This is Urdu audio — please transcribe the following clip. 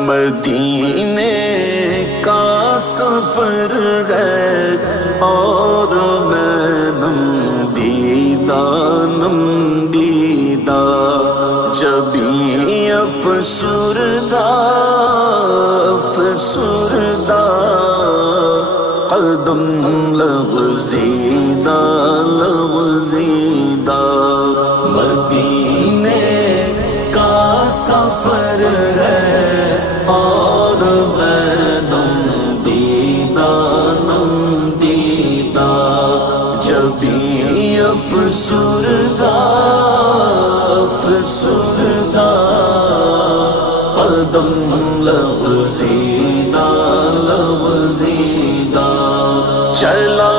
مدینے کا سفر ہے اور میں نم دیدہ جبھی افسردہ قدم لغزیدہ مدینے کا سفر ہے اور میں نم دیدہ جبھی افسردہ قدم لغزیدہ چلا